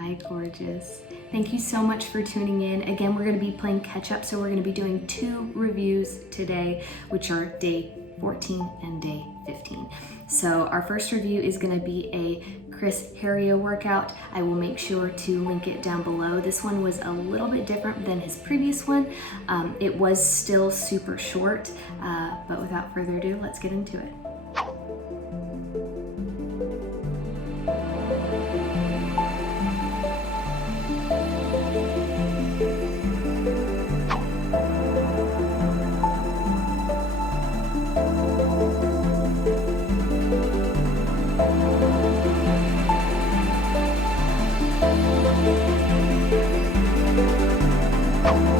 Hi, gorgeous. Thank you so much for tuning in. Again, we're gonna be playing catch up, so we're gonna be doing 2 reviews today, which are day 14 and day 15. So our first review is gonna be a Chris Heria workout. I will make sure to link it down below. This one was a little bit different than his previous one. It was still super short, but without further ado, let's get into it.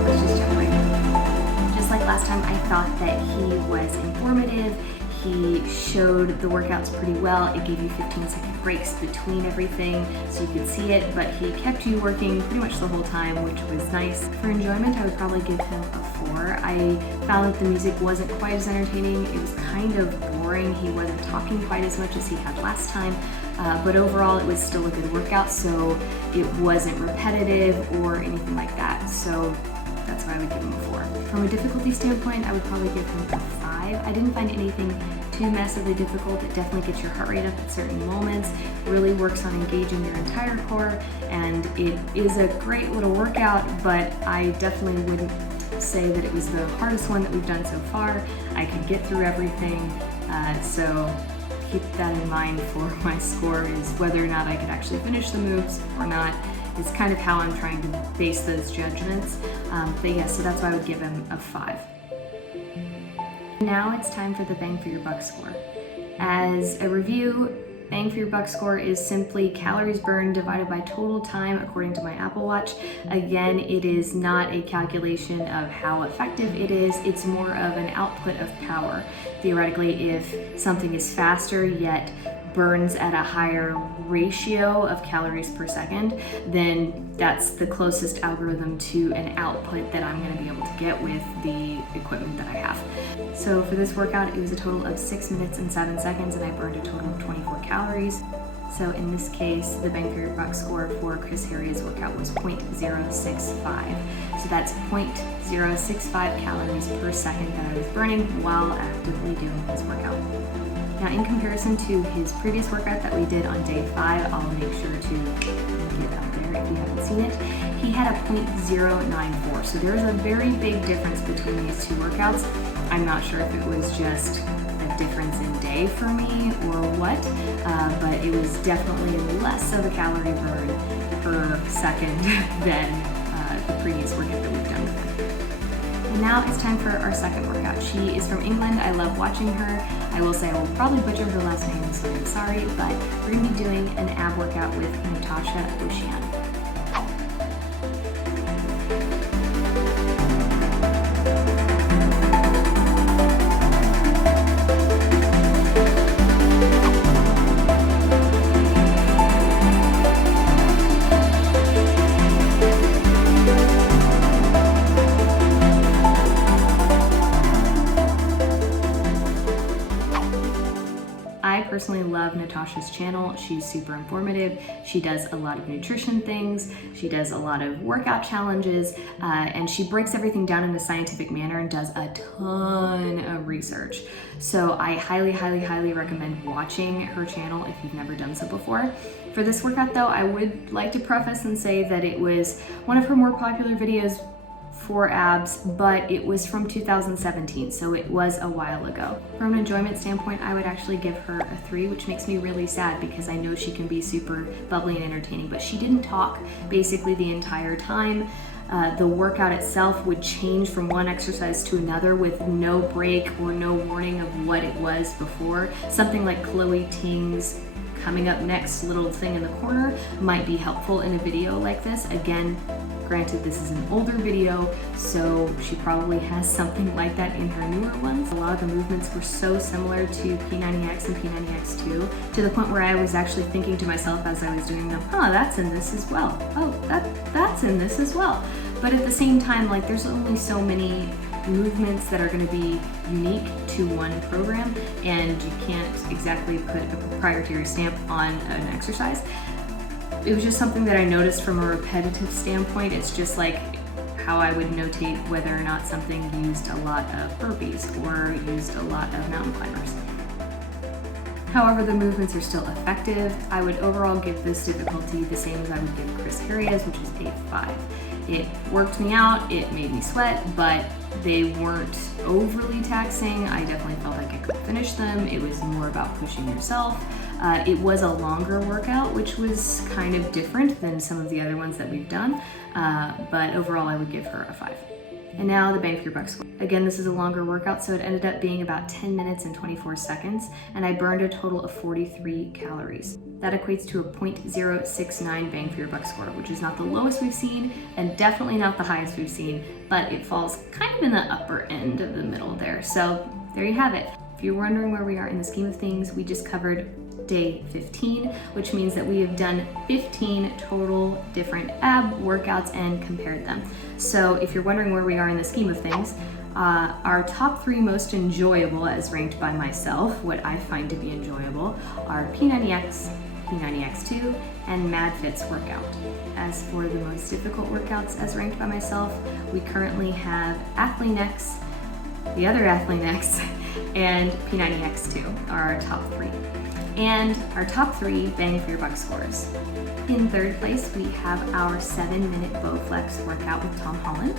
Let's just jump right in. Just like last time, I thought that he was informative. He showed the workouts pretty well. It gave you 15-second breaks between everything so you could see it, but he kept you working pretty much the whole time, which was nice. For enjoyment, I would probably give him a 4. I found that the music wasn't quite as entertaining. It was kind of boring. He wasn't talking quite as much as he had last time, but overall it was still a good workout, so it wasn't repetitive or anything like that. So that's why I would give him a 4. From a difficulty standpoint, I would probably give him a 5. I didn't find anything too massively difficult. It definitely gets your heart rate up at certain moments, really works on engaging your entire core, and it is a great little workout, but I definitely wouldn't say that it was the hardest one that we've done so far. I could get through everything, so keep that in mind for my score, is whether or not I could actually finish the moves or not. Is kind of how I'm trying to base those judgments. But yeah, so that's why I would give him a 5. Now it's time for the bang for your buck score. As a review, bang for your buck score is simply calories burned divided by total time according to my Apple Watch. Again, it is not a calculation of how effective it is, it's more of an output of power. Theoretically, if something is faster yet burns at a higher ratio of calories per second, then that's the closest algorithm to an output that I'm going to be able to get with the equipment that I have. So for this workout, it was a total of 6 minutes and 7 seconds, and I burned a total of 24 calories. So in this case, the bang for your buck score for Chris Heria's workout was 0.065. So that's 0.065 calories per second that I was burning while actively doing this workout. Now, in comparison to his previous workout that we did on day 5, I'll make sure to link it out there if you haven't seen it, he had a 0.094. So there's a very big difference between these 2 workouts. I'm not sure if it was just a difference in day for me or what, but it was definitely less of a calorie burn per second than the previous workout that we've done with him. And now it's time for our second workout. She is from England. I love watching her. I will say I will probably butcher her last name, so I'm sorry, but we're going to be doing an ab workout with Natacha Oceane. I personally love Natacha's channel. She's super informative. She does a lot of nutrition things. She does a lot of workout challenges, and she breaks everything down in a scientific manner and does a ton of research. So I highly, highly, highly recommend watching her channel if you've never done so before. For this workout though, I would like to preface and say that it was one of her more popular videos for abs, but it was from 2017, so it was a while ago. From an enjoyment standpoint, I would actually give her a 3, which makes me really sad because I know she can be super bubbly and entertaining, but she didn't talk basically the entire time. The workout itself would change from one exercise to another with no break or no warning of what it was before. Something like Chloe Ting's coming up next little thing in the corner might be helpful in a video like this. Again, granted, this is an older video, so she probably has something like that in her newer ones. A lot of the movements were so similar to P90X and P90X2 to the point where I was actually thinking to myself as I was doing them, oh, that's in this as well. Oh, that's in this as well. But at the same time, like, there's only so many movements that are going to be unique to one program, and you can't exactly put a proprietary stamp on an exercise. it was just something that I noticed from a repetitive standpoint. It's just like how I would notate whether or not something used a lot of burpees or used a lot of mountain climbers. However, the movements are still effective. I would overall give this difficulty the same as I would give Chris Heria's, which is a 5. It worked me out, it made me sweat, but they weren't overly taxing. I definitely felt like I could finish them. It was more about pushing yourself. It was a longer workout, which was kind of different than some of the other ones that we've done, but overall I would give her a 5. And now the bang for your buck score. Again, this is a longer workout, so it ended up being about 10 minutes and 24 seconds, and I burned a total of 43 calories. That equates to a 0.069 bang for your buck score, which is not the lowest we've seen, and definitely not the highest we've seen, but it falls kind of in the upper end of the middle there. So there you have it. If you're wondering where we are in the scheme of things, we just covered day 15, which means that we have done 15 total different ab workouts and compared them. So if you're wondering where we are in the scheme of things, our top 3 most enjoyable, as ranked by myself, what I find to be enjoyable, are P90X, P90X2, and MadFit's workout. As for the most difficult workouts, as ranked by myself, we currently have AthleanX, the other AthleanX, and P90X2 are our top 3. And our top 3 bang for your buck scores. In third place, we have our 7-minute Bowflex workout with Tom Holland.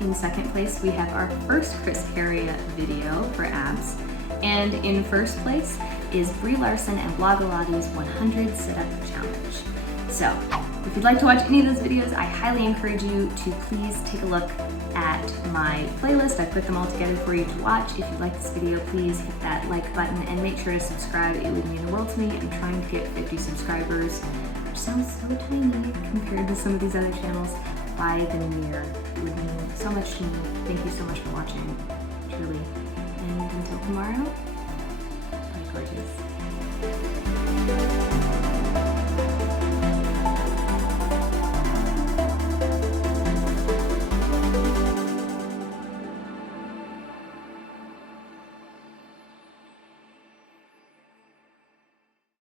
In second place, we have our first Chris Heria video for abs. And in first place is Brie Larson and Blogilates 100 sit-up challenge. So, if you'd like to watch any of those videos, I highly encourage you to please take a look at my playlist. I put them all together for you to watch. If you like this video, please hit that like button and make sure to subscribe. It would mean the world to me. I'm trying to get 50 subscribers, which sounds so tiny compared to some of these other channels, by the new year. It would mean so much to me. Thank you so much for watching, truly. And until tomorrow, bye gorgeous.